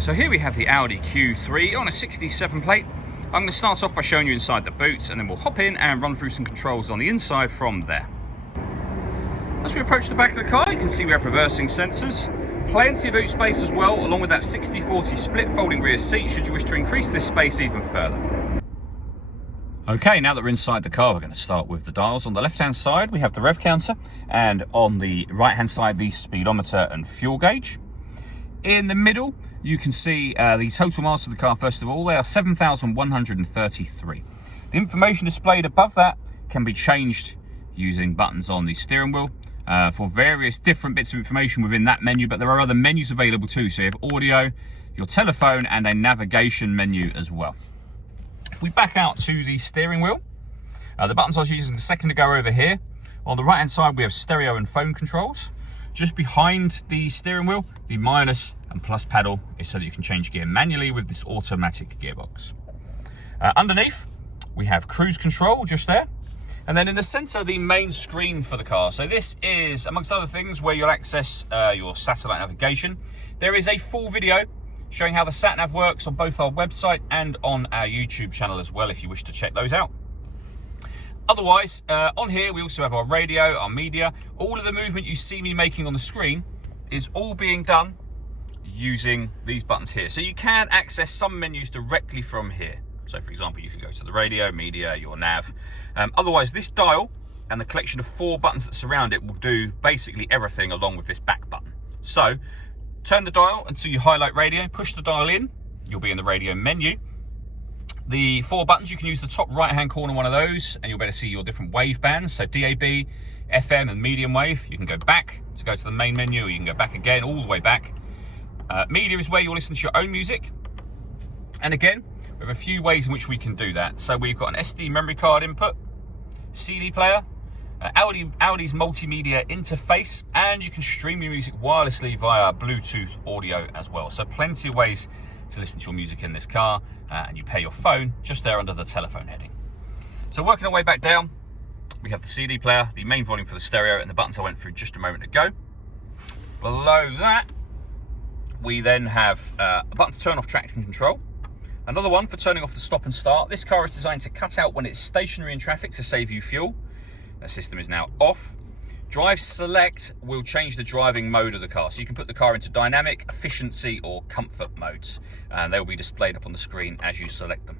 So here we have the Audi Q3 on a 67 plate. I'm going to start off by showing you inside the boot, and then we'll hop in and run through some controls on the inside from there. As we approach the back of the car, you can see we have reversing sensors, plenty of boot space as well, along with that 60/40 split folding rear seat should you wish to increase this space even further. Okay, now that we're inside the car, we're going to start with the dials. On the left-hand side, we have the rev counter, and on the right-hand side, the speedometer and fuel gauge. In the middle, you can see the total miles of the car. First of all, they are 7,133. The information displayed above that can be changed using buttons on the steering wheel for various different bits of information within that menu, but there are other menus available too. So you have audio, your telephone, and a navigation menu as well. If we back out to the steering wheel, the buttons I was using a second ago are over here. On the right-hand side, we have stereo and phone controls. Just behind the steering wheel, the minus and plus pedal is so that you can change gear manually with this automatic gearbox. Underneath, we have cruise control just there. And then in the center, the main screen for the car. So this is, amongst other things, where you'll access your satellite navigation. There is a full video showing how the sat-nav works on both our website and on our YouTube channel as well, if you wish to check those out. Otherwise, on here, we also have our radio, our media. All of the movement you see me making on the screen is all being done using these buttons here. So you can access some menus directly from here. So for example, you can go to the radio, media, your nav. Otherwise, this dial and the collection of 4 buttons that surround it will do basically everything along with this back button. So turn the dial until you highlight radio, push the dial in, you'll be in the radio menu. The 4 buttons, you can use the top right-hand corner one of those, and you'll be able to see your different wave bands. So DAB, FM, and medium wave. You can go back to go to the main menu, or you can go back again, all the way back. Media is where you'll listen to your own music. And again, we have a few ways in which we can do that. So we've got an SD memory card input, CD player, Audi's multimedia interface, and you can stream your music wirelessly via Bluetooth audio as well. So plenty of ways to listen to your music in this car, and you pair your phone just there under the telephone heading. So working our way back down, we have the CD player, the main volume for the stereo, and the buttons I went through just a moment ago. Below that, we then have a button to turn off traction control, another one for turning off the stop and start. This car is designed to cut out when it's stationary in traffic to save you fuel. That system is now off. Drive select will change the driving mode of the car. So you can put the car into dynamic, efficiency, or comfort modes. And they'll be displayed up on the screen as you select them.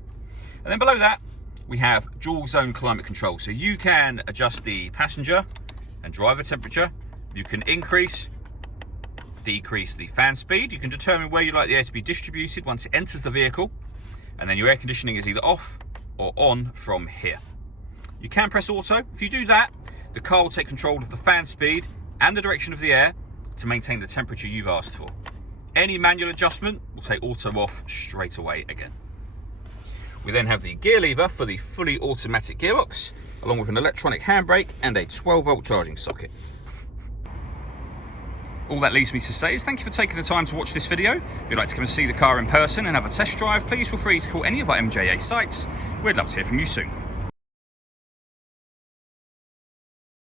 And then below that, we have dual zone climate control. So you can adjust the passenger and driver temperature. You can increase, decrease the fan speed. You can determine where you'd like the air to be distributed once it enters the vehicle. And then your air conditioning is either off or on from here. You can press auto. If you do that, the car will take control of the fan speed and the direction of the air to maintain the temperature you've asked for. Any manual adjustment will take auto off straight away again. We then have the gear lever for the fully automatic gearbox, along with an electronic handbrake and a 12-volt charging socket. All that leaves me to say is thank you for taking the time to watch this video. If you'd like to come and see the car in person and have a test drive, please feel free to call any of our MJA sites. We'd love to hear from you soon.